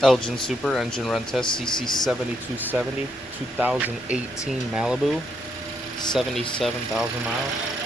Elgin Super engine run test CC7270 2018 Malibu, 77,000 miles.